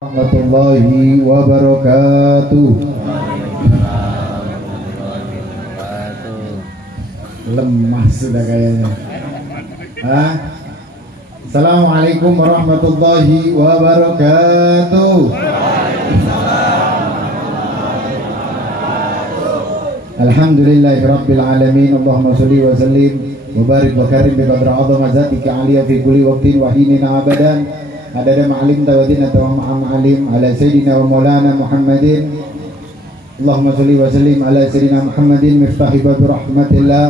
Warahmatullahi wabarakatuh. Lemah sudah kayaknya. Assalamualaikum warahmatullahi wabarakatuh. Alhamdulillahirabbil alamin. Allahumma shalli wa sallim wa barik wa karim bi qadri 'azama zatika 'aliyya fi kulli waqtin wa hinin abadan. Adada ma'alim tawadina wa ma'alim ala sayyidina wa maulana Muhammadin. Allahumma salli wa sallim ala sayyidina Muhammadin miftahi bab rahmatillah.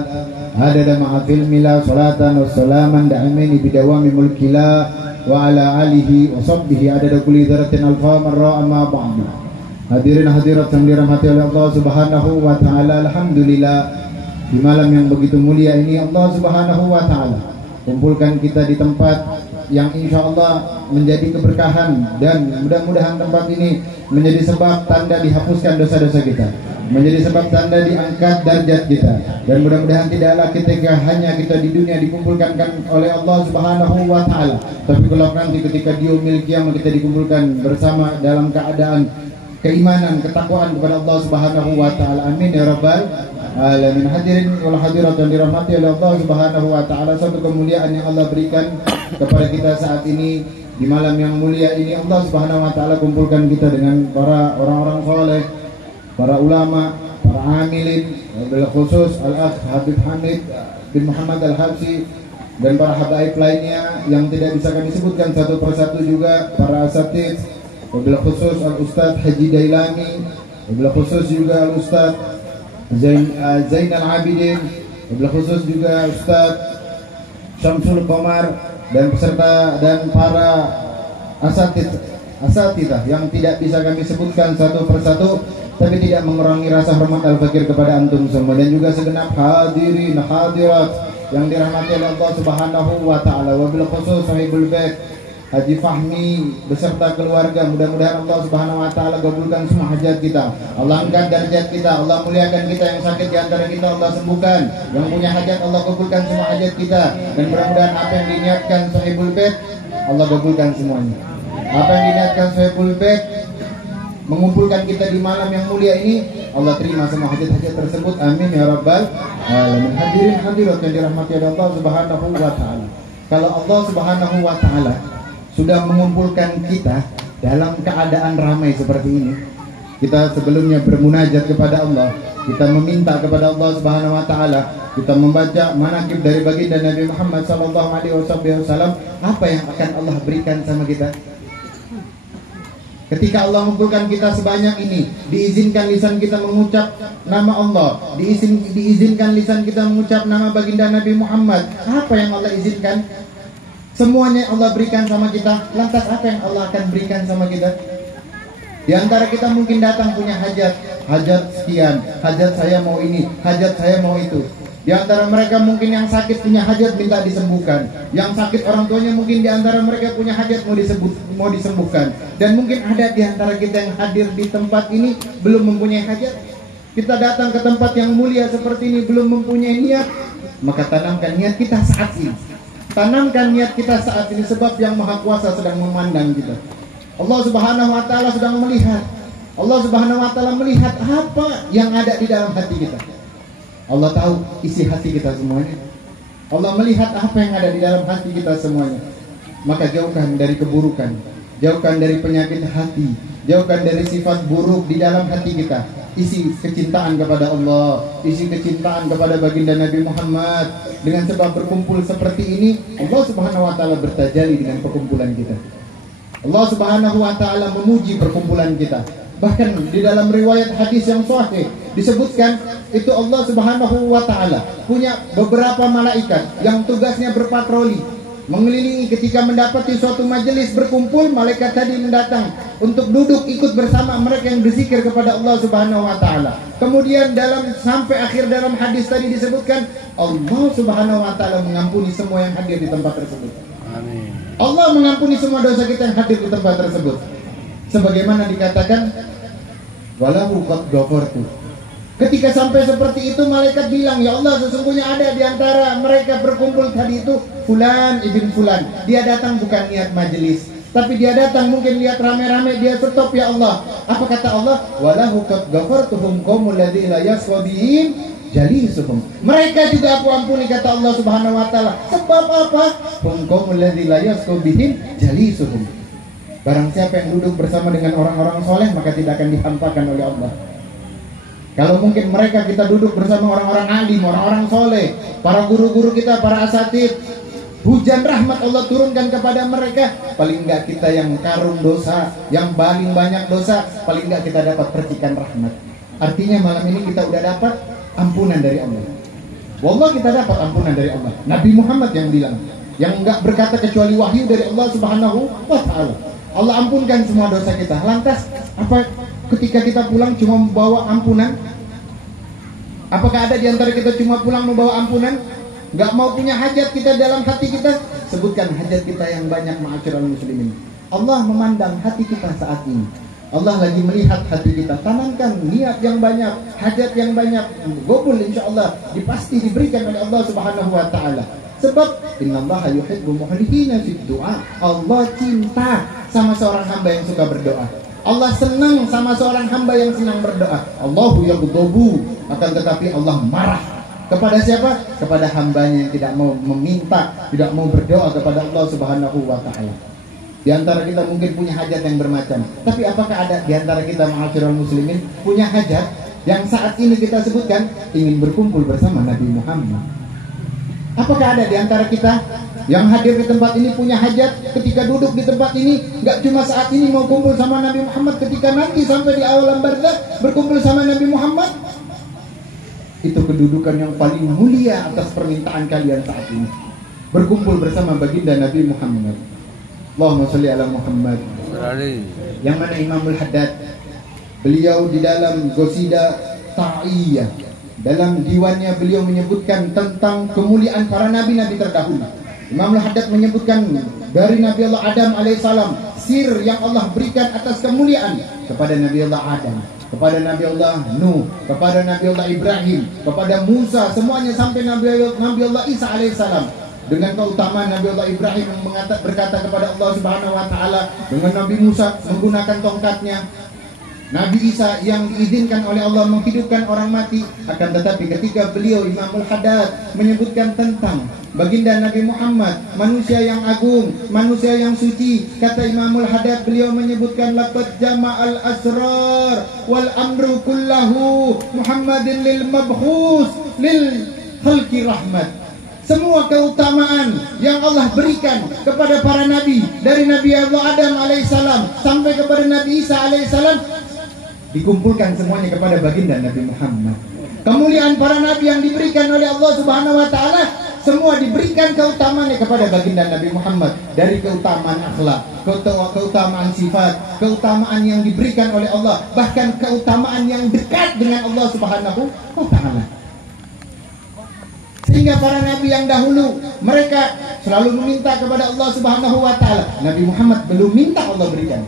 Adada ma'afil mila salatan wa salaman da'amini bidawami mulkila wa ala alihi wa sahbihi adada kulli dzaratin alfa marra amma ba'du. Hadirin hadirat yang dirahmati oleh Allah Subhanahu wa taala, alhamdulillah di malam yang begitu mulia ini Allah Subhanahu wa taala kumpulkan kita di tempat yang insya Allah menjadi keberkahan, dan mudah-mudahan tempat ini menjadi sebab tanda dihapuskan dosa-dosa kita, menjadi sebab tanda diangkat derajat kita, dan mudah-mudahan tidaklah ketika hanya kita di dunia dikumpulkan oleh Allah Subhanahu wa taala, tapi kalau nanti ketika di yaumil qiyamah kita dikumpulkan bersama dalam keadaan keimanan, ketakwaan kepada Allah Subhanahu wa taala. Amin ya rabbal alamin. Hadirin wal hadirat yang dirahmati oleh Allah Subhanahu wa taala, suatu kemuliaan yang Allah berikan kepada kita saat ini di malam yang mulia ini. Allah Subhanahu wa taala kumpulkan kita dengan para orang-orang saleh, para ulama, para amilin, wabil khusus Al-Akh Habib Hamid bin Muhammad Al-Habsyi, dan para habaib lainnya yang tidak bisa kami sebutkan satu persatu, juga para asatidz, wabil khusus Al-Ustadz Haji Dailami, wabil khusus juga Al-Ustadz Zainal Abidin, wabil khusus juga Ustadz Syamsul Qamar, dan peserta dan para asatidzah yang tidak bisa kami sebutkan satu persatu, tapi tidak mengurangi rasa hormat al-fakir kepada antum semua, dan juga segenap hadirin hadirat yang dirahmati oleh Allah Subhanahu wa taala, wabil khusus sahibul bait Haji Fahmi beserta keluarga. Mudah-mudahan Allah Subhanahu wa taala kabulkan semua hajat kita, Allah angkat derajat kita, Allah muliakan kita. Yang sakit di antara kita Allah sembuhkan, yang punya hajat Allah kabulkan semua hajat kita, dan mudah-mudahan apa yang diniatkan sahibul bait Allah kabulkan semuanya. Apa yang diniatkan sahibul bait mengumpulkan kita di malam yang mulia ini, Allah terima semua hajat-hajat tersebut. Amin ya rabbal alamin. Hadirin hadirat yang dirahmati oleh Allah Subhanahu wa taala, kalau Allah Subhanahu wa taala sudah mengumpulkan kita dalam keadaan ramai seperti ini, kita sebelumnya bermunajat kepada Allah, kita meminta kepada Allah Subhanahu wa taala, kita membaca manaqib dari baginda Nabi Muhammad sallallahu alaihi wasallam, apa yang akan Allah berikan sama kita? Ketika Allah mengumpulkan kita sebanyak ini, diizinkan lisan kita mengucap nama Allah, diizinkan lisan kita mengucap nama baginda Nabi Muhammad, apa yang Allah izinkan? Semuanya Allah berikan sama kita. Lantas apa yang Allah akan berikan sama kita? Di antara kita mungkin datang punya hajat sekian, hajat saya mau ini, hajat saya mau itu. Di antara mereka mungkin yang sakit punya hajat minta disembuhkan, yang sakit orang tuanya mungkin di antara mereka punya hajat mau disembuhkan. Dan mungkin ada di antara kita yang hadir di tempat ini belum mempunyai hajat. Kita datang ke tempat yang mulia seperti ini belum mempunyai niat, maka tanamkan niat kita saat ini. Tanamkan niat kita saat ini, sebab yang Maha Kuasa sedang memandang kita. Allah Subhanahu wa taala sedang melihat. Allah Subhanahu wa taala melihat apa yang ada di dalam hati kita. Allah tahu isi hati kita semuanya. Allah melihat apa yang ada di dalam hati kita semuanya. Maka jauhkan dari keburukan, jauhkan dari penyakit hati, jauhkan dari sifat buruk di dalam hati kita. Isi kecintaan kepada Allah, isi kecintaan kepada baginda Nabi Muhammad. Dengan sebab berkumpul seperti ini, Allah Subhanahu wa taala bertajalli dengan perkumpulan kita. Allah Subhanahu wa taala memuji perkumpulan kita. Bahkan di dalam riwayat hadis yang sahih disebutkan itu Allah Subhanahu wa taala punya beberapa malaikat yang tugasnya berpatroli, mengelilingi ketika mendapati suatu majelis berkumpul, malaikat tadi mendatang untuk duduk ikut bersama mereka yang berzikir kepada Allah Subhanahu wa taala. Kemudian sampai akhir dalam hadis tadi disebutkan Allah Subhanahu wa taala mengampuni semua yang hadir di tempat tersebut. Amin. Allah mengampuni semua dosa kita yang hadir di tempat tersebut. Sebagaimana dikatakan walahu qad ghafartu. Ketika sampai seperti itu, malaikat bilang, ya Allah, sesungguhnya ada di antara mereka berkumpul tadi itu Fulan ibn Fulan. Dia datang bukan niat majelis, Tapi dia datang mungkin lihat rame-rame, dia stop, ya Allah. Apa kata Allah? Walahu qad ghafartuhum qaumul ladzina yasqa bihim jalisuhum. Mereka juga aku ampuni, kata Allah Subhanahu wa taala. Sebab apa? Hum qaumul ladzina yasqa bihim jalisuhum. Barang siapa yang duduk bersama dengan orang-orang soleh, maka tidak akan dihampakan oleh Allah. Kalau mungkin mereka kita duduk bersama orang-orang alim, orang-orang soleh, para guru-guru kita, para asatid, hujan rahmat Allah turunkan kepada mereka. Paling enggak kita yang karung dosa, yang paling banyak dosa, paling enggak kita dapat percikan rahmat. Artinya malam ini kita udah dapat ampunan dari Allah. Wallah, kita dapat ampunan dari Allah. Nabi Muhammad yang bilang, yang enggak berkata kecuali wahyu dari Allah Subhanahu wa ta'ala. Allah ampunkan semua dosa kita. Lantas apa ketika kita pulang cuma membawa ampunan? Apakah ada di antara kita cuma pulang membawa ampunan? Gak mau punya hajat kita dalam hati kita? Sebutkan hajat kita yang banyak, ma'asyiral muslimin. Allah memandang hati kita saat ini. Allah lagi melihat hati kita. Tanamkan niat yang banyak, hajat yang banyak, gobul insyaallah dipasti diberikan oleh Allah Subhanahu wa taala. Sebab innallaha yuhibbu muhlihina fid du'a. Allah cinta sama seorang hamba yang suka berdoa. Allah senang sama seorang hamba yang senang berdoa. Allahu yaghdabu, akan tetapi Allah marah. Kepada siapa? Kepada hambanya yang tidak mau meminta, tidak mau berdoa kepada Allah Subhanahu wa ta'ala. Di antara kita mungkin punya hajat yang bermacam. Tapi apakah ada di antara kita ma'asyiral muslimin punya hajat yang saat ini kita sebutkan ingin berkumpul bersama Nabi Muhammad? Apakah ada di antara kita yang hadir di tempat ini punya hajat ketika duduk di tempat ini, gak cuma saat ini mau kumpul sama Nabi Muhammad, ketika nanti sampai di alam barzakh berkumpul sama Nabi Muhammad? Itu kedudukan yang paling mulia atas permintaan kalian saat ini, berkumpul bersama baginda Nabi Muhammad. Allahumma sholli ala Muhammad. Yang mana Imamul Haddad, beliau di dalam Qasidah Ta'iyah, dalam diwannya beliau menyebutkan tentang kemuliaan para nabi-nabi terdahulu. Imamul Haddad menyebutkan dari Nabi Allah Adam alaihissalam, sir yang Allah berikan atas kemuliaan kepada Nabi Allah Adam, kepada Nabi Allah Nuh, kepada Nabi Allah Ibrahim, kepada Musa, semuanya sampai Nabi Allah Isa alaihissalam. Dengan keutamaan Nabi Allah Ibrahim yang berkata kepada Allah Subhanahu wa taala, dengan Nabi Musa menggunakan tongkatnya, Nabi Isa yang diizinkan oleh Allah menghidupkan orang mati. Akan tetapi ketika beliau Imamul Haddad menyebutkan tentang baginda Nabi Muhammad, manusia yang agung, manusia yang suci, kata Imamul Haddad, beliau menyebutkan laqad jama'al asrar wal amru kullahu Muhammadin lil mabkhus lil khalqi rahmat. Semua keutamaan yang Allah berikan kepada para nabi, dari Nabi Allah Adam alaihissalam sampai kepada Nabi Isa alaihissalam, dikumpulkan semuanya kepada baginda Nabi Muhammad. Kemuliaan para nabi yang diberikan oleh Allah Subhanahu wa taala, semua diberikan keutamaannya kepada baginda Nabi Muhammad. Dari keutamaan akhlak, keutamaan sifat, keutamaan yang diberikan oleh Allah, bahkan keutamaan yang dekat dengan Allah Subhanahu wa taala. Sehingga para nabi yang dahulu mereka selalu meminta kepada Allah Subhanahu wa taala. Nabi Muhammad belum minta, Allah berikan.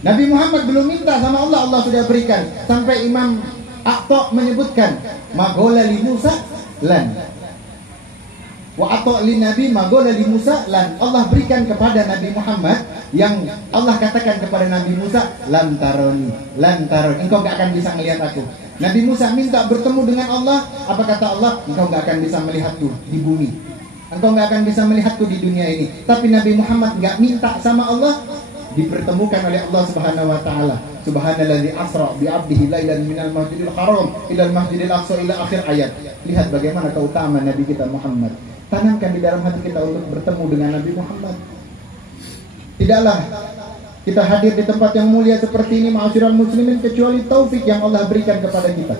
Nabi Muhammad belum minta sama Allah, Allah sudah berikan. Sampai Imam Aqta menyebutkan, magola li Musa lan wa ata li Nabi magola li Musa lan. Allah berikan kepada Nabi Muhammad yang Allah katakan kepada Nabi Musa, lan taroni, engkau gak akan bisa melihat aku. Nabi Musa minta bertemu dengan Allah, apa kata Allah? Engkau gak akan bisa melihatku di bumi, engkau gak akan bisa melihatku di dunia ini. Tapi Nabi Muhammad gak minta sama Allah, dipertemukan oleh Allah Subhanahu wa taala. Subhanalladzi asra bi 'abdihi lailan minal masjidil haram ilal masjidil aqsa ila akhir ayat. Lihat bagaimana keutamaan Nabi kita Muhammad. Tanamkan di dalam hati kita untuk bertemu dengan Nabi Muhammad. Tidaklah kita hadir di tempat yang mulia seperti ini, ma'asyiral muslimin, kecuali taufik yang Allah berikan kepada kita.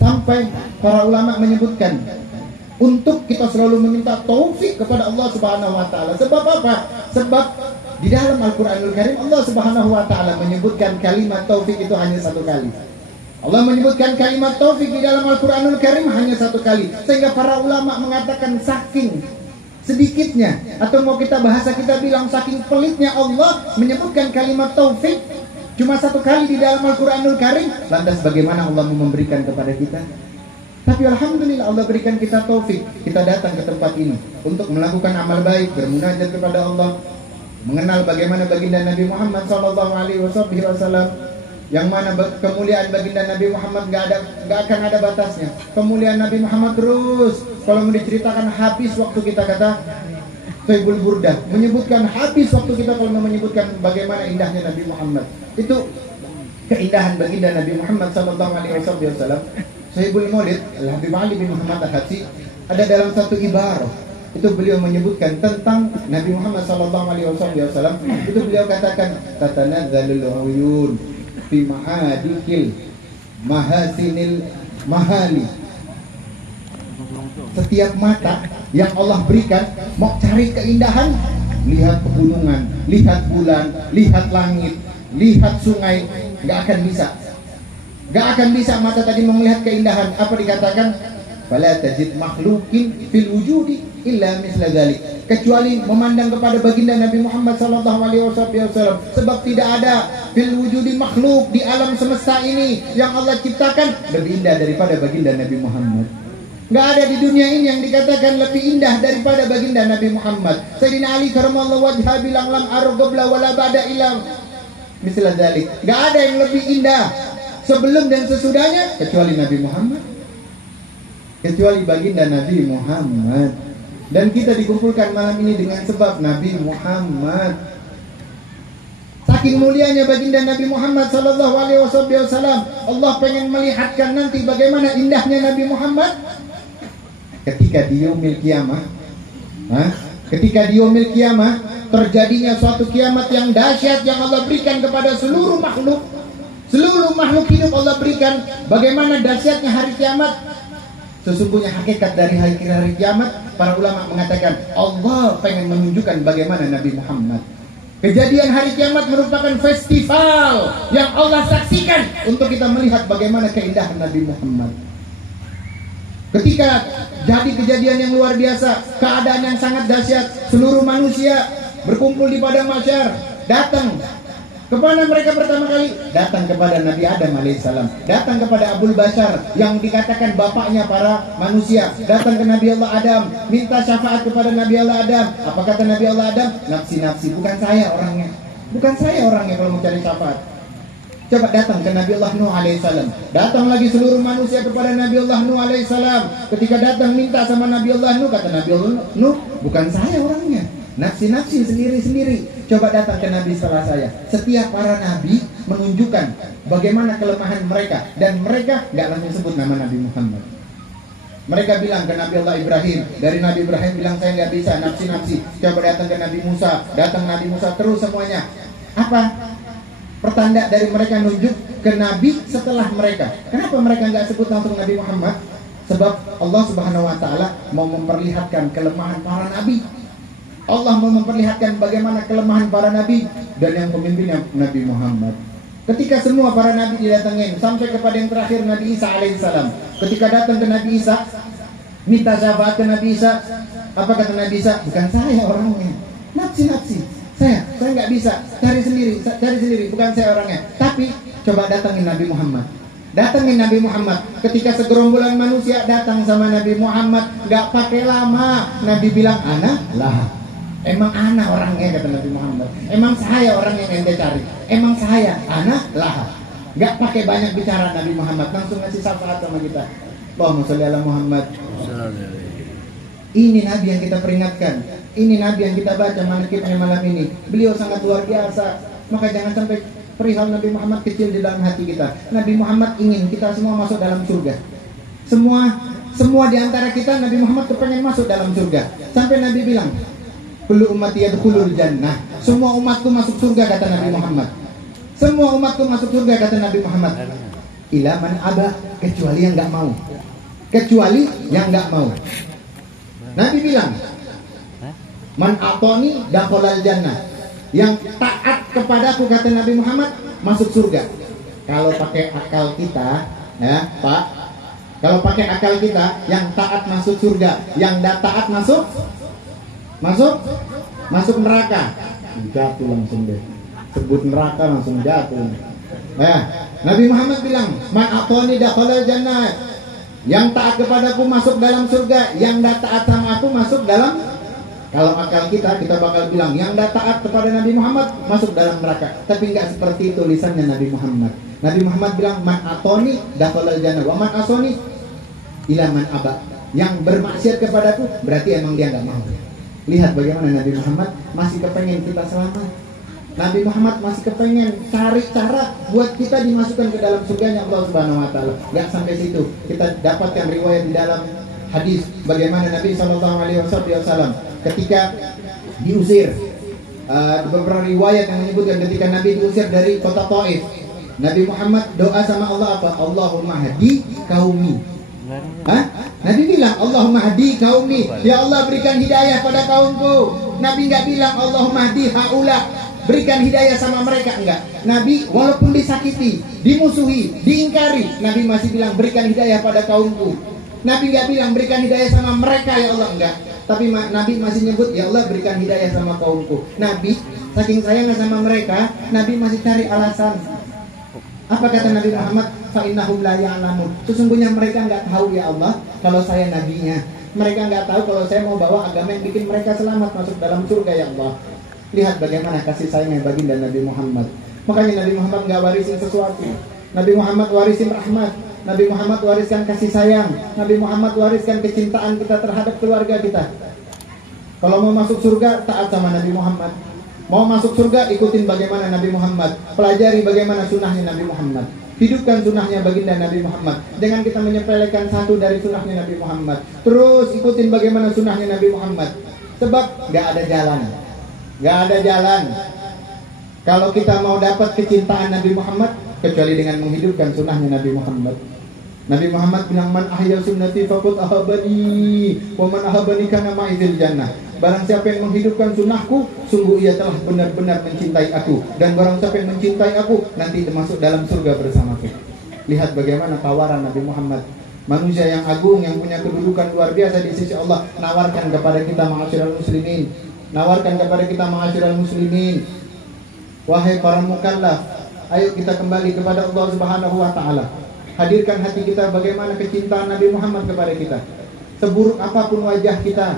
Sampai para ulama menyebutkan untuk kita selalu meminta taufik kepada Allah Subhanahu wa taala. Sebab apa? Sebab di dalam Al-Qur'anul Karim Allah Subhanahu wa taala menyebutkan kalimat taufik itu hanya satu kali. Allah menyebutkan kalimat taufik di dalam Al-Qur'anul Karim hanya satu kali. Sehingga para ulama mengatakan saking sedikitnya, atau mau kita bahasa kita bilang saking pelitnya Allah menyebutkan kalimat taufik cuma satu kali di dalam Al-Quranul Karim. Lantas bagaimana Allah memberikan kepada kita? Tapi alhamdulillah Allah berikan kita taufik. Kita datang ke tempat ini untuk melakukan amal baik, bermunajat kepada Allah, mengenal bagaimana baginda Nabi Muhammad sallallahu alaihi wasallam, yang mana kemuliaan baginda Nabi Muhammad nggak akan ada batasnya. Kemuliaan Nabi Muhammad terus, kalau mau diceritakan habis waktu kita, kata Thaibul Burdah menyebutkan habis waktu kita kalau mau menyebutkan bagaimana indahnya Nabi Muhammad. Itu keindahan baginda Nabi Muhammad sallallahu alaihi wasallam. Sahibul Maulid Al-Habib Ali bin Muhammad Al-Habsyi ada dalam satu ibarah, itu beliau menyebutkan tentang Nabi Muhammad sallallahu alaihi wasallam. Itu beliau katakan, tatanazzalul uyun fi ma'adikil mahasinil mahali. Setiap mata yang Allah berikan mau cari keindahan, lihat pegunungan, lihat bulan, lihat langit, lihat sungai, nggak akan bisa. Gak akan bisa mata tadi melihat keindahan. Apa dikatakan? Fala tajid makhluqin fil wujudi illa misla dzalik. Kecuali memandang kepada baginda Nabi Muhammad sallallahu alaihi wasallam. Sebab tidak ada fil wujudi makhluk di alam semesta ini yang Allah ciptakan lebih indah daripada baginda Nabi Muhammad. Gak ada di dunia ini yang dikatakan lebih indah daripada baginda Nabi Muhammad. Sayyidina Ali karamallahu wajhah bilang, lam ara qabla wala ba'da illa misla dzalik. Gak ada yang lebih indah sebelum dan sesudahnya kecuali Nabi Muhammad, kecuali baginda Nabi Muhammad. Dan kita dikumpulkan malam ini dengan sebab Nabi Muhammad. Saking mulianya baginda Nabi Muhammad sallallahu alaihi wasallam, Allah pengen melihatkan nanti bagaimana indahnya Nabi Muhammad ketika di yaumil kiamah. Ketika di yaumil kiamah terjadinya suatu kiamat yang dahsyat yang Allah berikan kepada seluruh makhluk. Seluruh makhluk hidup Allah berikan. Bagaimana dahsyatnya hari kiamat. Sesungguhnya hakikat dari hari kiamat, para ulama mengatakan Allah pengen menunjukkan bagaimana Nabi Muhammad. Kejadian hari kiamat merupakan festival yang Allah saksikan untuk kita melihat bagaimana keindahan Nabi Muhammad. Ketika jadi kejadian yang luar biasa, keadaan yang sangat dahsyat, seluruh manusia berkumpul di padang mahsyar, datang kepada mereka pertama kali, datang kepada Nabi Adam alaihissalam, datang kepada Abul Bashar yang dikatakan bapaknya para manusia, datang ke Nabi Allah Adam, minta syafaat kepada Nabi Allah Adam. Apa kata Nabi Allah Adam? Nafsi-nafsi, bukan saya orangnya, bukan saya orangnya kalau mau cari syafaat. Coba datang ke Nabi Allah Nuh alaihissalam, datang lagi seluruh manusia kepada Nabi Allah Nuh alaihissalam. Ketika datang minta sama Nabi Allah Nuh, kata Nabi Allah Nuh, bukan saya orangnya, nafsi-nafsi sendiri-sendiri. Coba datang ke Nabi setelah saya. Setiap para Nabi menunjukkan bagaimana kelemahan mereka, dan mereka nggak langsung sebut nama Nabi Muhammad. Mereka bilang ke Nabi Allah Ibrahim, dari Nabi Ibrahim bilang saya nggak bisa, nafsi-nafsi. Coba datang ke Nabi Musa, datang Nabi Musa, terus semuanya. Apa pertanda dari mereka nunjuk ke Nabi setelah mereka? Kenapa mereka nggak sebut langsung Nabi Muhammad? Sebab Allah Subhanahu Wa Taala mau memperlihatkan kelemahan para Nabi. Allah mau memperlihatkan bagaimana kelemahan para nabi, dan yang pemimpinnya Nabi Muhammad. Ketika semua para nabi didatangin sampai kepada yang terakhir Nabi Isa alaihissalam. Ketika datang ke Nabi Isa, minta syafaat ke Nabi Isa. Apa kata Nabi Isa? Bukan saya orangnya, nafsi-nafsi. Saya nggak bisa, cari sendiri, bukan saya orangnya. Tapi coba datangin Nabi Muhammad. Datangin Nabi Muhammad. Ketika segerombolan manusia datang sama Nabi Muhammad, nggak pakai lama, Nabi bilang, ana lah. Emang ana orangnya, kata Nabi Muhammad. Emang saya orang yang ente cari. Emang saya, ana lah. Gak pakai banyak bicara Nabi Muhammad, langsung ngasih syafaat sama kita. Allahumma sholli ala Muhammad. Ini Nabi yang kita peringatkan. Ini Nabi yang kita baca manaqibnya malam ini. Beliau sangat luar biasa. Maka jangan sampai perihal Nabi Muhammad kecil di dalam hati kita. Nabi Muhammad ingin kita semua masuk dalam surga. Semua di antara kita, Nabi Muhammad kepengen masuk dalam surga. Sampai Nabi bilang, kullu ummati yadkhulul jannah. Semua umatku masuk surga, kata Nabi Muhammad. Semua umatku masuk surga, kata Nabi Muhammad. Ila man aba, kecuali yang enggak mau. Kecuali yang enggak mau. Nabi bilang, man atoni dakhalal jannah. Yang taat kepadaku, kata Nabi Muhammad, masuk surga. Kalau pakai akal kita, ya, Pak. Kalau pakai akal kita, yang taat masuk surga, yang enggak taat masuk neraka. Jatuh langsung deh. Sebut neraka langsung jatuh. Nabi Muhammad bilang, man atoni dakhalal jannah. Yang taat kepadaku masuk dalam surga, yang tidak taat sama aku masuk dalam Kalau akal kita bakal bilang yang tidak taat kepada Nabi Muhammad masuk dalam neraka. Tapi enggak seperti itu lisannya Nabi Muhammad. Nabi Muhammad bilang man atoni dakhalal jannah wa man asoni ila man aba. Yang bermaksiat kepadaku berarti emang dia enggak mau. Lihat bagaimana Nabi Muhammad masih kepengen kita selamat. Nabi Muhammad masih kepengen cari cara buat kita dimasukkan ke dalam surganya Allah Subhanahu wa taala. Enggak sampai situ. Kita dapatkan riwayat di dalam hadis bagaimana Nabi sallallahu alaihi wasallam ketika diusir, beberapa riwayat yang menyebutkan ketika Nabi diusir dari kota Taif, Nabi Muhammad doa sama Allah apa? Allahumma hadi kaumi. Nabi bilang Allahumma hadi kaumi, ya Allah berikan hidayah pada kaumku. Nabi enggak bilang Allahumma hadi haula, berikan hidayah sama mereka, enggak. Nabi walaupun disakiti, dimusuhi, diingkari, Nabi masih bilang berikan hidayah pada kaumku. Nabi enggak bilang berikan hidayah sama mereka ya Allah, enggak. Tapi Nabi masih nyebut ya Allah berikan hidayah sama kaumku. Nabi saking sayangnya sama mereka, Nabi masih cari alasan. Apa kata Nabi Muhammad? Fa innahum la ya'lamun. Sesungguhnya mereka enggak tahu ya Allah kalau saya nabinya. Mereka enggak tahu kalau saya mau bawa agama yang bikin mereka selamat masuk dalam surga ya Allah. Lihat bagaimana kasih sayangnya baginda Nabi Muhammad. Makanya Nabi Muhammad enggak warisin sesuatu. Nabi Muhammad warisin rahmat. Nabi Muhammad wariskan kasih sayang. Nabi Muhammad wariskan kecintaan kita terhadap keluarga kita. Kalau mau masuk surga, taat sama Nabi Muhammad. Mau masuk surga, ikutin bagaimana Nabi Muhammad. Pelajari bagaimana sunnahnya Nabi Muhammad. Hidupkan sunnahnya baginda Nabi Muhammad. Jangan kita menyepelekan satu dari sunnahnya Nabi Muhammad. Terus ikutin bagaimana sunnahnya Nabi Muhammad. Sebab gak ada jalan. Gak ada jalan kalau kita mau dapat kecintaan Nabi Muhammad kecuali dengan menghidupkan sunnahnya Nabi Muhammad. Nabi Muhammad bilang man ahya sunnati faqad ahabani wa man ahabani kana ma'i fil jannah. Barang siapa yang menghidupkan sunnahku, sungguh ia telah benar-benar mencintai aku, dan barang siapa yang mencintai aku nanti masuk dalam surga bersamaku. Lihat bagaimana tawaran Nabi Muhammad. Manusia yang agung yang punya kedudukan luar biasa di sisi Allah nawarkan kepada kita ma'asyiral muslimin. Nawarkan kepada kita ma'asyiral muslimin. Wahai para mukallaf, ayo kita kembali kepada Allah Subhanahu wa taala. Hadirkan hati kita bagaimana kecintaan Nabi Muhammad kepada kita. Seburuk apapun wajah kita,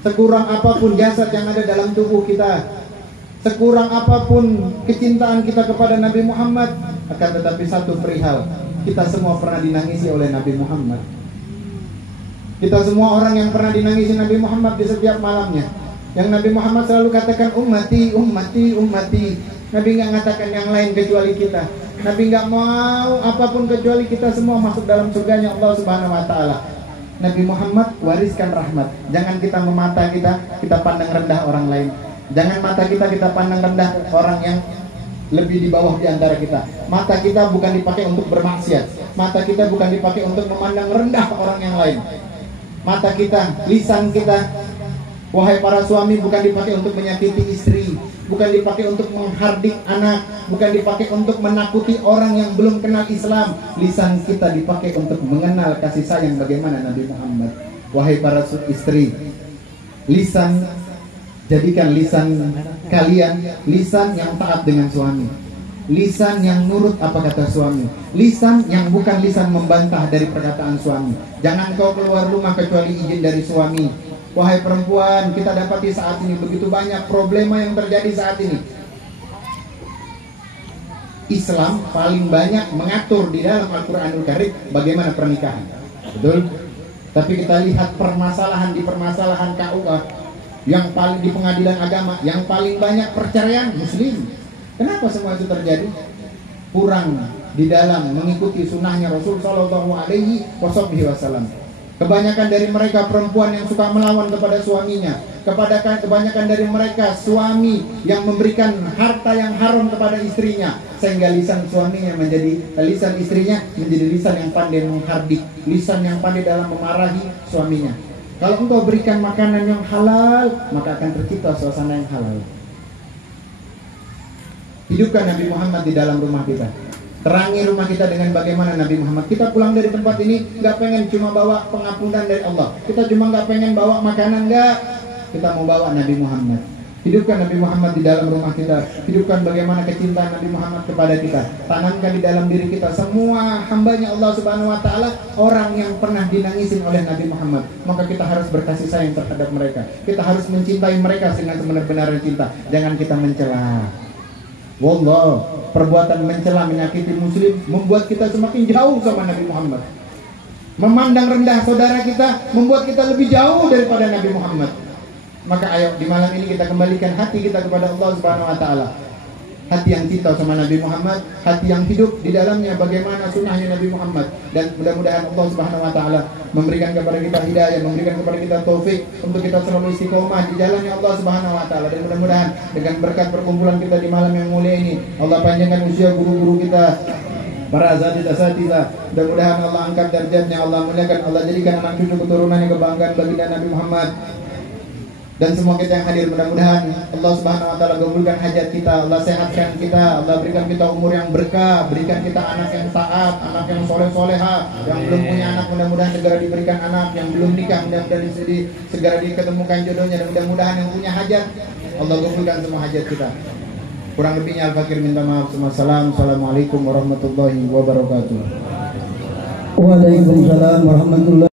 sekurang apapun jasad yang ada dalam tubuh kita, sekurang apapun kecintaan kita kepada Nabi Muhammad, akan tetapi satu perihal, kita semua pernah dinangisi oleh Nabi Muhammad. Kita semua orang yang pernah dinangisi Nabi Muhammad di setiap malamnya. Yang Nabi Muhammad selalu katakan ummati, ummati, ummati. Nabi nggak mengatakan yang lain kecuali kita. Nabi nggak mau apapun kecuali kita semua masuk dalam surganya Allah Subhanahu wa taala. Nabi Muhammad wariskan rahmat. Jangan kita memata kita pandang rendah orang lain. Jangan mata kita pandang rendah orang yang lebih di bawah di antara kita. Mata kita bukan dipakai untuk bermaksiat. Mata kita bukan dipakai untuk memandang rendah orang yang lain. Mata kita, lisan kita, wahai para suami, bukan dipakai untuk menyakiti istri, bukan dipakai untuk menghardik anak, bukan dipakai untuk menakuti orang yang belum kenal Islam. Lisan kita dipakai untuk mengenal kasih sayang bagaimana Nabi Muhammad. Wahai para istri, lisan, jadikan lisan kalian lisan yang taat dengan suami, lisan yang nurut apa kata suami, lisan yang bukan lisan membantah dari perkataan suami. Jangan kau keluar rumah kecuali izin dari suami. Wahai perempuan, kita dapati saat ini begitu banyak problema yang terjadi saat ini. Islam paling banyak mengatur di dalam Al-Quranul Karim bagaimana pernikahan, betul? Tapi kita lihat permasalahan di permasalahan KUA yang paling di pengadilan agama, yang paling banyak perceraian Muslim. Kenapa semua itu terjadi? Kurang di dalam mengikuti sunnahnya Rasul Sallallahu Alaihi Wasallam. Kebanyakan dari mereka perempuan yang suka melawan kepada suaminya. Kebanyakan dari mereka suami yang memberikan harta yang haram kepada istrinya, sehingga lisan suaminya lisan istrinya menjadi lisan yang pandai menghardik, lisan yang pandai dalam memarahi suaminya. Kalau engkau berikan makanan yang halal, maka akan tercipta suasana yang halal. Hidupkan Nabi Muhammad di dalam rumah kita. Terangi rumah kita dengan bagaimana Nabi Muhammad. Kita pulang dari tempat ini gak pengen cuma bawa pengampunan dari Allah. Kita cuma gak pengen bawa makanan, gak. Kita mau bawa Nabi Muhammad. Hidupkan Nabi Muhammad di dalam rumah kita. Hidupkan bagaimana kecintaan Nabi Muhammad kepada kita. Tanamkan di dalam diri kita. Semua hambanya Allah Subhanahu wa ta'ala orang yang pernah dinangisin oleh Nabi Muhammad. Maka kita harus berkasih sayang terhadap mereka. Kita harus mencintai mereka dengan sebenar-benarnya cinta. Jangan kita mencela. Wallah, perbuatan mencela menyakiti muslim membuat kita semakin jauh sama Nabi Muhammad. Memandang rendah saudara kita membuat kita lebih jauh daripada Nabi Muhammad. Maka ayo di malam ini kita kembalikan hati kita kepada Allah Subhanahu wa ta'ala. Hati yang cinta sama Nabi Muhammad, hati yang hidup di dalamnya bagaimana sunnahnya Nabi Muhammad. Dan mudah-mudahan Allah Subhanahu wa ta'ala memberikan kepada kita hidayah, memberikan kepada kita taufik untuk kita selalu istiqomah di jalannya Allah Subhanahu wa ta'ala. Dan mudah-mudahan dengan berkat perkumpulan kita di malam yang mulia ini, Allah panjangkan usia guru-guru kita, para asatidzah. Mudah-mudahan Allah angkat derajatnya, Allah muliakan, Allah jadikan anak cucu keturunannya kebanggaan baginda Nabi Muhammad. Dan semua kita yang hadir, mudah-mudahan Allah Subhanahu wa ta'ala gabulkan hajat kita, Allah sehatkan kita, Allah berikan kita umur yang berkah, berikan kita anak yang taat, anak yang soleh-soleha. Yang belum punya anak mudah-mudahan segera diberikan anak, yang belum nikah mudah-mudahan segera diketemukan jodohnya, dan mudah-mudahan yang punya hajat Allah gabulkan semua hajat kita. Kurang lebihnya Al-Fakir minta maaf. Assalamualaikum warahmatullahi wabarakatuh. Waalaikumsalam warahmatullahi